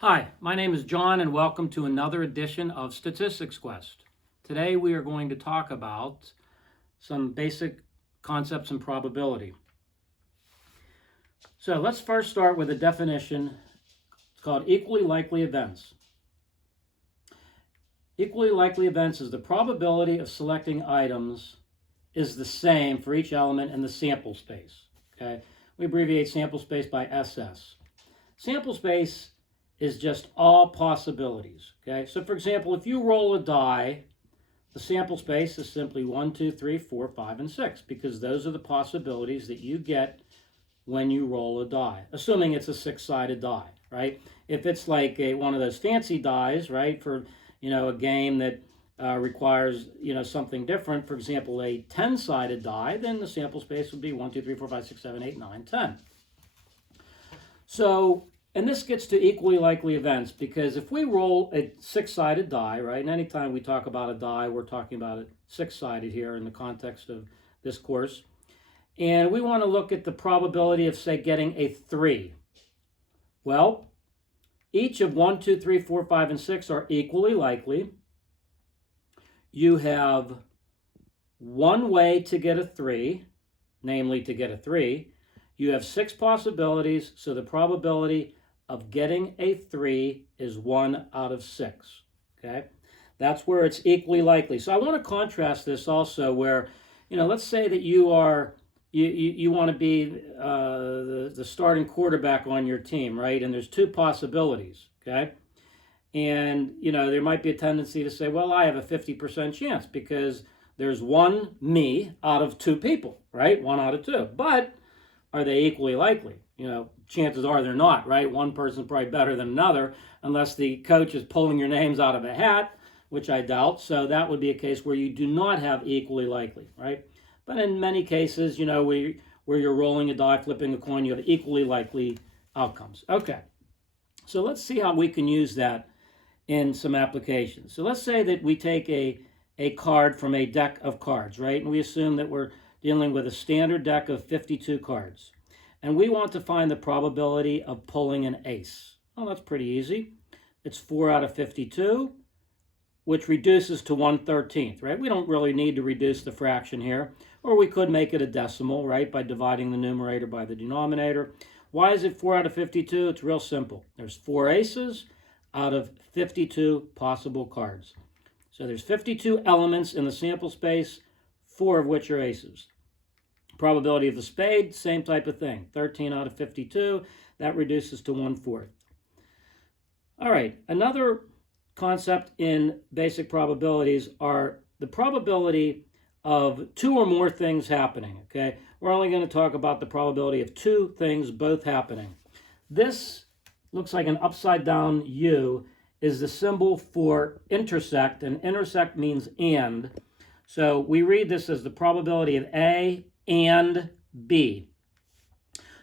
Hi, my name is John and welcome to another edition of Statistics Quest. Today we are going to talk about some basic concepts in probability. So let's first start with a definition. It's called equally likely events. Equally likely events is the probability of selecting items is the same for each element in the sample space. Okay, we abbreviate sample space by SS. Sample space is just all possibilities. Okay, so for example, if you roll a die, the sample space is simply 1, 2, 3, 4, 5, and 6, because those are the possibilities that you get when you roll a die, assuming it's a six-sided die, right? If it's like one of those fancy dies, right, for a game that requires something different, for example, a 10-sided die, then the sample space would be 1, 2, 3, 4, 5, 6, 7, 8, 9, 10. So, and this gets to equally likely events, because if we roll a six-sided die, right, and anytime we talk about a die, we're talking about it six-sided here in the context of this course, and we want to look at the probability of, say, getting a 3. Well, each of 1, 2, 3, 4, 5, and 6 are equally likely. You have one way to get a 3, namely to get a 3. You have 6 possibilities, so the probability of getting a 3 is 1 out of 6. Okay, that's where it's equally likely. So I want to contrast this also where, let's say that you are you want to be the starting quarterback on your team, right? And there's 2 possibilities. Okay, and there might be a tendency to say, well, I have a 50% chance because there's one me out of 2 people, right? 1 out of 2, but are they equally likely? Chances are they're not, right? One person's probably better than another, unless the coach is pulling your names out of a hat, which I doubt. So that would be a case where you do not have equally likely, right? But in many cases, where you're rolling a die, flipping a coin, you have equally likely outcomes. Okay, so let's see how we can use that in some applications. So let's say that we take a card from a deck of cards, right? And we assume that we're dealing with a standard deck of 52 cards. And we want to find the probability of pulling an ace. Well, that's pretty easy. It's 4 out of 52, which reduces to 1/13, right? We don't really need to reduce the fraction here. Or we could make it a decimal, right, by dividing the numerator by the denominator. Why is it 4 out of 52? It's real simple. There's 4 aces out of 52 possible cards. So there's 52 elements in the sample space, 4 of which are aces. Probability of the spade, same type of thing. 13 out of 52, that reduces to 1/4. All right, another concept in basic probabilities are the probability of 2 or more things happening, okay? We're only going to talk about the probability of 2 things both happening. This looks like an upside down U, is the symbol for intersect, and intersect means and. So we read this as the probability of A and B.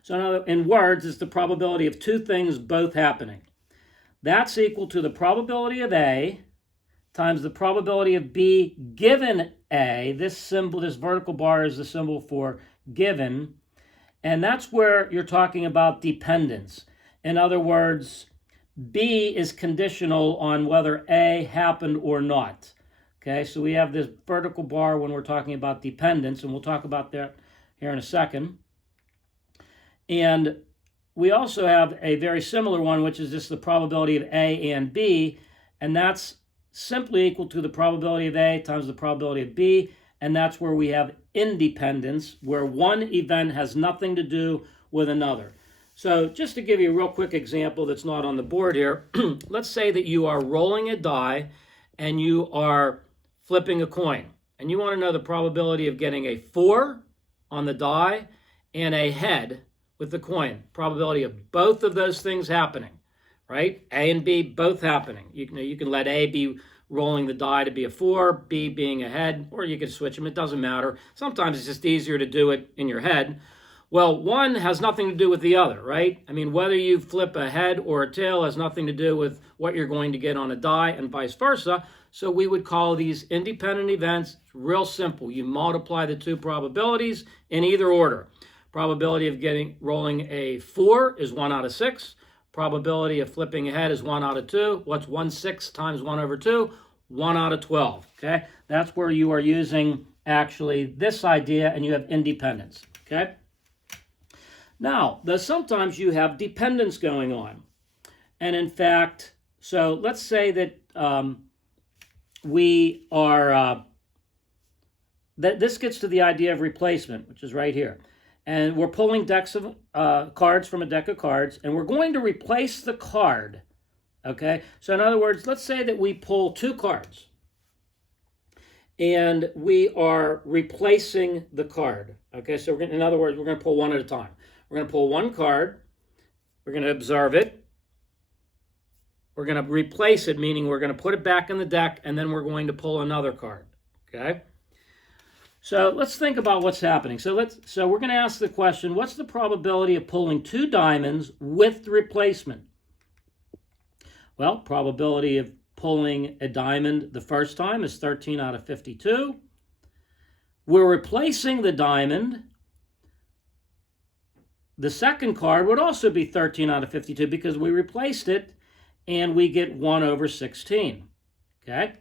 So in words, it's the probability of 2 things both happening. That's equal to the probability of A times the probability of B given A. This symbol, this vertical bar, is the symbol for given. And that's where you're talking about dependence. In other words, B is conditional on whether A happened or not. Okay, so we have this vertical bar when we're talking about dependence, and we'll talk about that here in a second. And we also have a very similar one, which is just the probability of A and B, and that's simply equal to the probability of A times the probability of B, and that's where we have independence, where one event has nothing to do with another. So just to give you a real quick example that's not on the board here, let's say that you are rolling a die and you are flipping a coin, and you want to know the probability of getting a 4 on the die and a head with the coin. Probability of both of those things happening, right? A and B both happening. You can let A be rolling the die to be a 4, B being a head, or you can switch them. It doesn't matter. Sometimes it's just easier to do it in your head. Well, one has nothing to do with the other, right? I mean, whether you flip a head or a tail has nothing to do with what you're going to get on a die, and vice versa. So we would call these independent events. It's real simple. You multiply the 2 probabilities in either order. Probability of rolling a 4 is 1 out of 6. Probability of flipping ahead is 1 out of 2. What's 1/6 times 1 over 2? 1 out of 12. Okay, that's where you are using actually this idea, and you have independence. Okay. Now, sometimes you have dependence going on. And in fact, so let's say that we are, that this gets to the idea of replacement, which is right here. And we're pulling decks of cards from a deck of cards, and we're going to replace the card. Okay, so in other words, let's say that we pull 2 cards, and we are replacing the card. Okay, so in other words, we're going to pull one at a time. We're going to pull 1 card, we're going to observe it, we're going to replace it, meaning we're going to put it back in the deck, and then we're going to pull another card. Okay, so let's think about what's happening. So we're going to ask the question, what's the probability of pulling 2 diamonds with the replacement? Well, probability of pulling a diamond the first time is 13 out of 52. We're replacing the diamond. The second card would also be 13 out of 52 because we replaced it, and we get 1 over 16. Okay?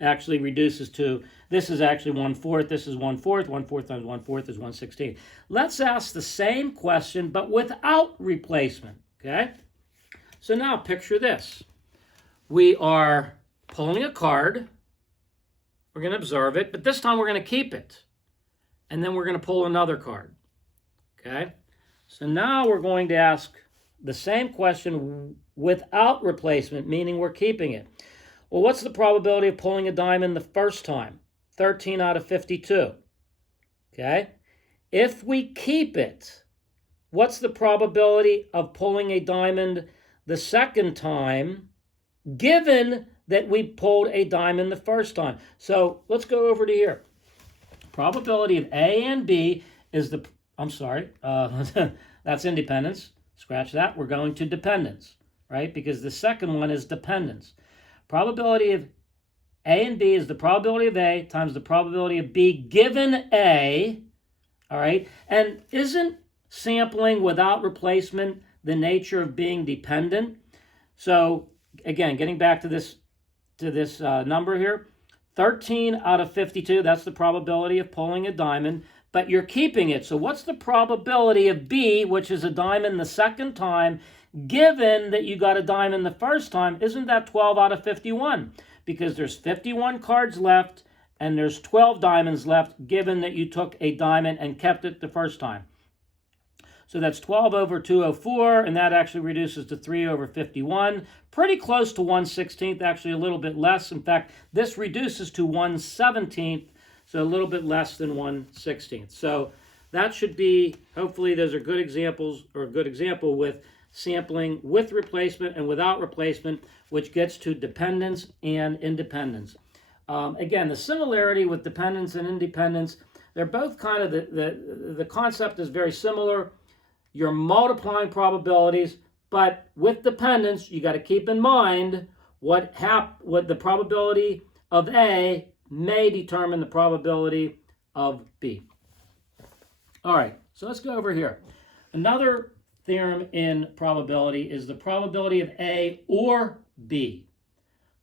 Actually reduces to, this is actually 1/4, this is 1/4, 1/4 times 1/4 is 1/16. Let's ask the same question, but without replacement. Okay? So now picture this. We are pulling a card. We're going to observe it, but this time we're going to keep it. And then we're going to pull another card. Okay? So now we're going to ask the same question without replacement, meaning we're keeping it. Well, what's the probability of pulling a diamond the first time? 13 out of 52. Okay? If we keep it, what's the probability of pulling a diamond the second time, given that we pulled a diamond the first time? So let's go over to here. Probability of A and B is the, I'm sorry, that's independence. Scratch that. We're going to dependence, right? Because the second one is dependence. Probability of A and B is the probability of A times the probability of B given A, all right? And isn't sampling without replacement the nature of being dependent? So again, getting back to this number here, 13 out of 52, that's the probability of pulling a diamond, but you're keeping it. So what's the probability of B, which is a diamond the second time, given that you got a diamond the first time? Isn't that 12 out of 51? Because there's 51 cards left, and there's 12 diamonds left, given that you took a diamond and kept it the first time. So that's 12 over 204, and that actually reduces to 3 over 51. Pretty close to 1/16, actually a little bit less. In fact, this reduces to 1/17, so a little bit less than 1/16. So that should be, hopefully those are good examples, or a good example with sampling with replacement and without replacement, which gets to dependence and independence. Again, the similarity with dependence and independence, they're both kind of, the concept is very similar. You're multiplying probabilities, but with dependence, you got to keep in mind what the probability of A may determine the probability of B. All right, so let's go over here. Another theorem in probability is the probability of A or B.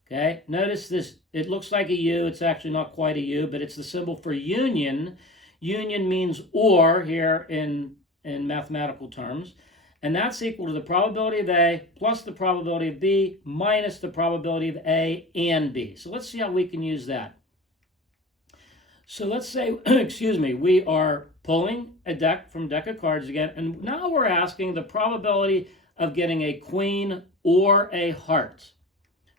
Okay, notice this, it looks like a U. It's actually not quite a U, but it's the symbol for union. Union means or here in mathematical terms. And that's equal to the probability of A plus the probability of B minus the probability of A and B. So let's see how we can use that. So let's say, excuse me, we are pulling a deck from a deck of cards again, and now we're asking the probability of getting a queen or a heart.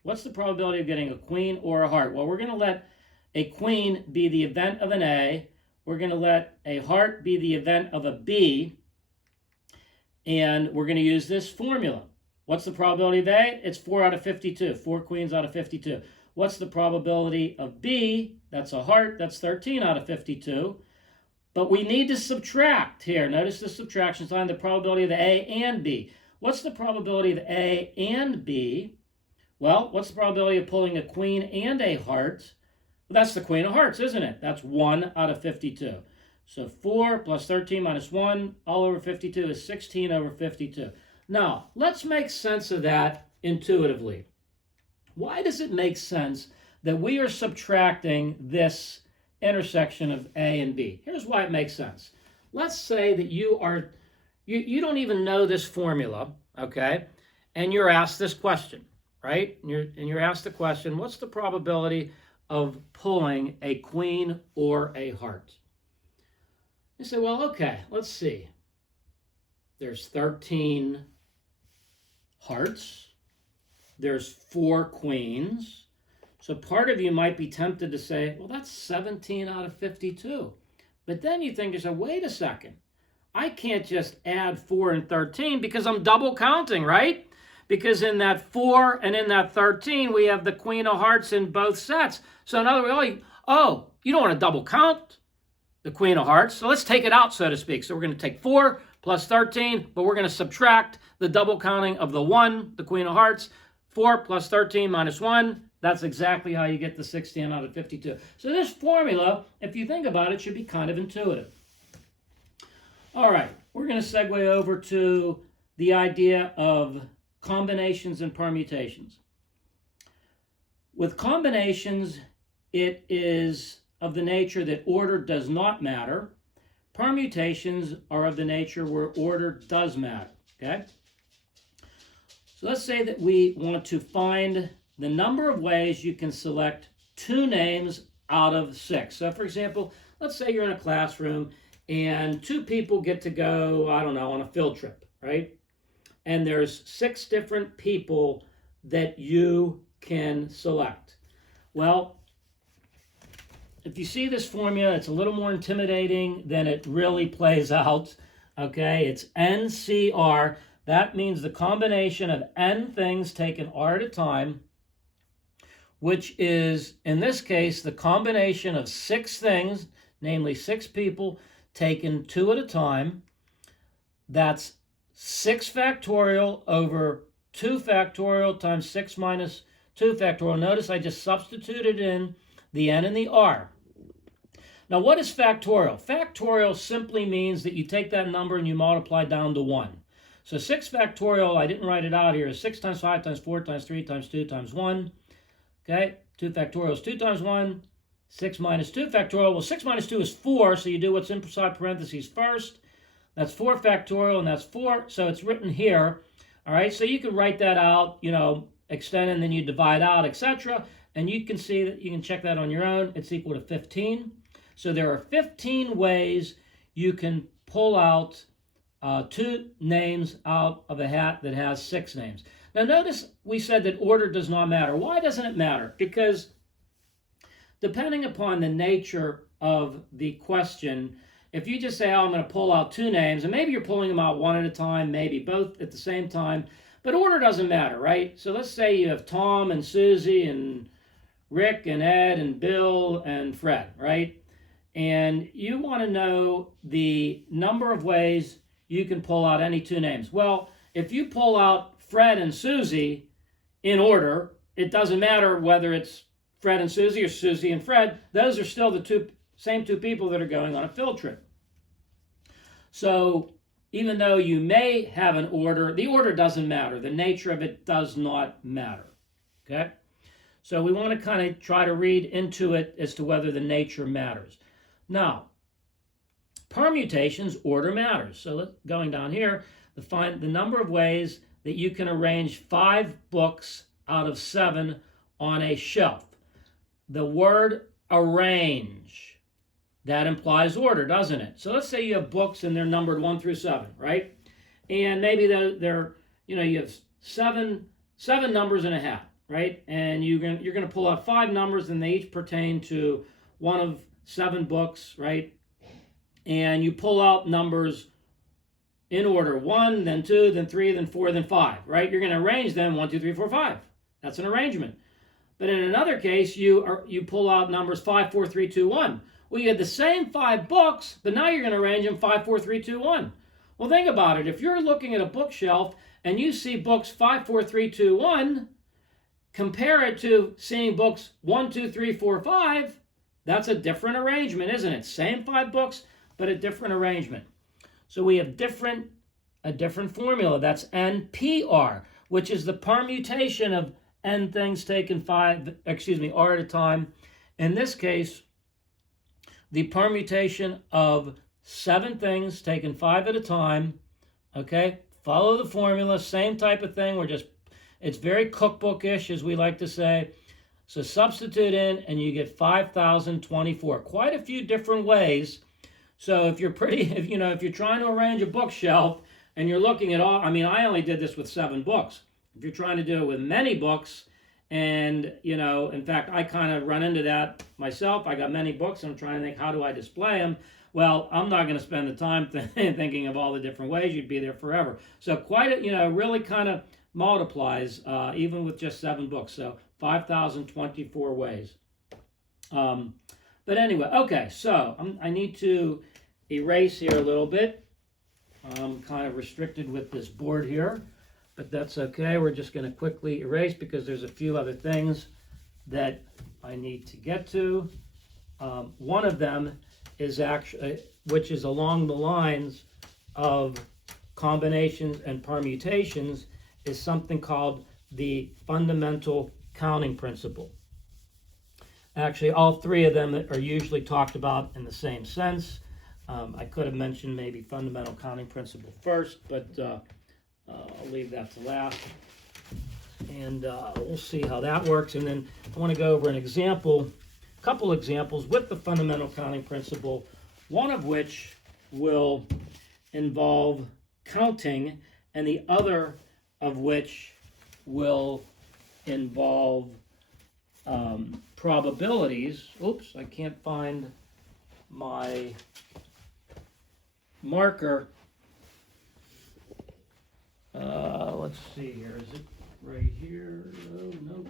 What's the probability of getting a queen or a heart? Well, we're going to let a queen be the event of an A. We're going to let a heart be the event of a B. And we're going to use this formula. What's the probability of A? It's 4 out of 52. 4 queens out of 52. What's the probability of B? That's a heart. That's 13 out of 52. But we need to subtract here. Notice the subtraction sign, the probability of A and B. What's the probability of A and B? Well, what's the probability of pulling a queen and a heart? Well, that's the queen of hearts, isn't it? That's 1 out of 52. So 4 plus 13 minus 1 all over 52 is 16 over 52. Now, let's make sense of that intuitively. Why does it make sense that we are subtracting this intersection of A and B? Here's why it makes sense. Let's say that you don't even know this formula, okay? And you're asked this question, right? And you're asked the question, what's the probability of pulling a queen or a heart? You say, well, okay, let's see. There's 13 hearts. There's 4 queens. So part of you might be tempted to say, well, that's 17 out of 52. But then you think, wait a second. I can't just add 4 and 13 because I'm double counting, right? Because in that 4 and in that 13, we have the queen of hearts in both sets. So in other words, you don't want to double count the queen of hearts. So let's take it out, so to speak. So we're going to take 4 plus 13, but we're going to subtract the double counting of the 1, the queen of hearts. 4 plus 13 minus 1, that's exactly how you get the 16 out of 52. So this formula, if you think about it, should be kind of intuitive. All right, we're going to segue over to the idea of combinations and permutations. With combinations, it is of the nature that order does not matter. Permutations are of the nature where order does matter, okay? So let's say that we want to find the number of ways you can select 2 names out of 6. So for example, let's say you're in a classroom and 2 people get to go, I don't know, on a field trip, right? And there's 6 different people that you can select. Well, if you see this formula, it's a little more intimidating than it really plays out, okay? It's NCR. That means the combination of n things taken r at a time, which is, in this case, the combination of 6 things, namely 6 people, taken 2 at a time. That's 6 factorial over 2 factorial times 6 minus 2 factorial. Notice I just substituted in the n and the r. Now, what is factorial? Factorial simply means that you take that number and you multiply down to 1. So 6 factorial, I didn't write it out here, is 6 times 5 times 4 times 3 times 2 times 1. Okay, 2 factorial is 2 times 1. 6 minus 2 factorial, well, 6 minus 2 is 4, so you do what's inside parentheses first. That's 4 factorial, and that's 4, so it's written here. All right, so you can write that out, extend, and then you divide out, etc. And you can see that you can check that on your own. It's equal to 15. So there are 15 ways you can pull out 2 names out of a hat that has 6 names. Now notice we said that order does not matter. Why doesn't it matter? Because depending upon the nature of the question, if you just say, I'm going to pull out 2 names, and maybe you're pulling them out one at a time, maybe both at the same time, but order doesn't matter, right? So let's say you have Tom and Susie and Rick and Ed and Bill and Fred, right? And you want to know the number of ways you can pull out any 2 names. Well, if you pull out Fred and Susie in order, it doesn't matter whether it's Fred and Susie or Susie and Fred. Those are still the same 2 people that are going on a field trip. So even though you may have an order, the order doesn't matter. The nature of it does not matter, okay? So we want to kind of try to read into it as to whether the nature matters. Now, permutations, order matters. So going down here, to find the number of ways that you can arrange 5 books out of 7 on a shelf. The word arrange, that implies order, doesn't it? So let's say you have books and they're numbered 1 through 7, right? And maybe they're you have seven numbers in a hat, right? And you're going to pull out 5 numbers and they each pertain to one of 7 books, right? And you pull out numbers in order, 1, then 2, then 3, then 4, then 5, right? You're going to arrange them 1, 2, 3, 4, 5. That's an arrangement. But in another case, you pull out numbers 5, 4, 3, 2, 1. Well, you had the same 5 books, but now you're going to arrange them 5, 4, 3, 2, 1. Well, think about it. If you're looking at a bookshelf and you see books 5, 4, 3, 2, 1, compare it to seeing books 1, 2, 3, 4, 5, that's a different arrangement, isn't it? Same 5 books, but a different arrangement. So we have different a different formula. That's NPR, which is the permutation of n things taken r at a time. In this case, the permutation of 7 things taken 5 at a time. Okay, follow the formula, same type of thing. It's very cookbookish, as we like to say. So substitute in, and you get 5,024. Quite a few different ways. So if you're trying to arrange a bookshelf and you're looking at all, I only did this with 7 books. If you're trying to do it with many books, and in fact, I kind of run into that myself. I got many books, and I'm trying to think, how do I display them? Well, I'm not going to spend the time thinking of all the different ways. You'd be there forever. So quite really kind of multiplies even with just 7 books. So 5,024 ways. But anyway, okay. So I need to erase here a little bit. I'm kind of restricted with this board here, but that's okay. We're just going to quickly erase because there's a few other things that I need to get to. One of them is actually, which is along the lines of combinations and permutations, is something called the fundamental counting principle. Actually, all 3 of them are usually talked about in the same sense. I could have mentioned maybe fundamental counting principle first, but I'll leave that to last. And we'll see how that works. And then I want to go over a couple examples with the fundamental counting principle, one of which will involve counting, and the other of which will involve probabilities. Oops, I can't find my marker. Let's see here. Is it right here? Oh, no.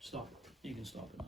Stop it. You can stop it now.